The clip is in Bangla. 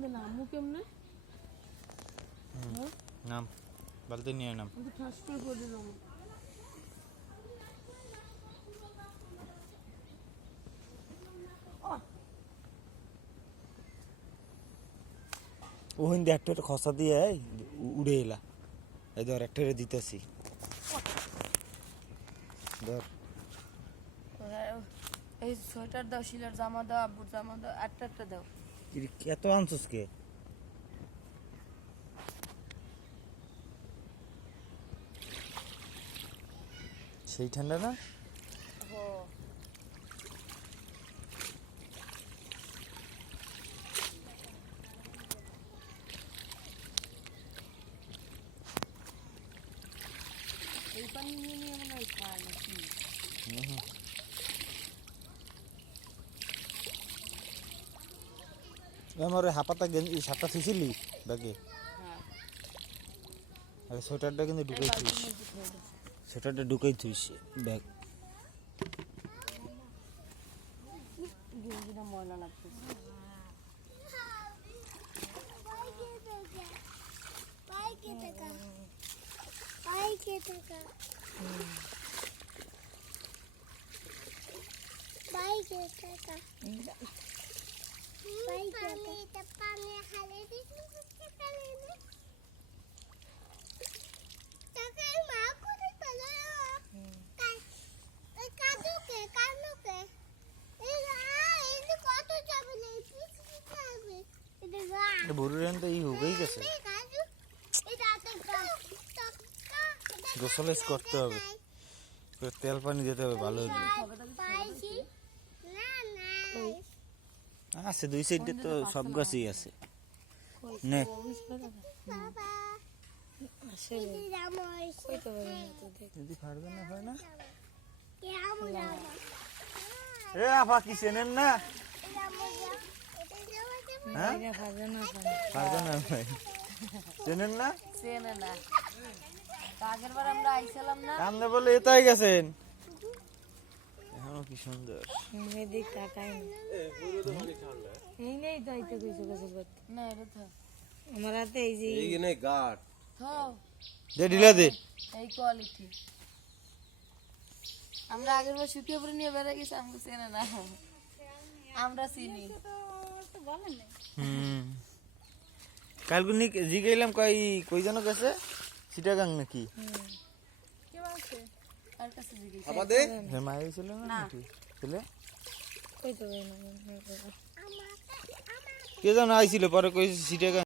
কিন্তু নামু কেমনে নাম বালতি নিয়ে নাম ঠাস করে পড়ে নামু ওহিন দিয়ে একটা খসা দিয়ে উড়ে এলা এই ধর একটা দিতেছি ধর এই সোয়েটার দাও শিলার জামা দাও আব্বুর জামা দাও একটা একটা দাও এত আনছিস কে? সেই ঠান্ডা না? এই পানি নিয়ে নিয়ে মনে হয় খায় নাকি? আমার ওই হাপাতা গেঞ্জি শার্টটা থুইছিলি ব্যাগে হ্যাঁ আরে সোয়েটারটা কিন্তু এই ঢুকাই বালতির থুইস মধ্যে থয়ে দাও। সোয়েটারটা ঢুকাই থুইস ব্যাগ গেঞ্জিটা ময়লা লাগতেছে ভুরু Rain তো এই হবেই গেছে। গোসলেস করতে হবে। তেল পানি দিতে হবে, ভালো হবে আছে, দুই সাইডে তো সব গাছই আছে। নে। না, হয় না? এ, আপা, কি চেনেন না? হ্যাঁ? পারবে না ভাই। চেনেন না? চেনে না। আগের বার আমরা আইছিলাম না? কান্দে বলে এটাই গেছেন। এখনও কি সুন্দর। এদিক তাকাই এই নেই তো আইতে কইছো গোসল করতে। না এটা তো। আমার হাতে এই যে এইখানে গাঠ থাও দে ঢিলা দে। এই কোয়ালিটি আমরা আগের বার শুকিয়ে পরে নিয়ে বেড়ে গেছি আমাকে চেনে না। আমরা চিনি। হুম। নি জিগাইলাম কই কই যেন গেছে? সিটাগাং নাকি? কার কাছে জিজ্ঞেস আমাদের হে মাই না। নাকি? ছিল? কই তো কে যেন আইছিল পরে কই সিটাগাং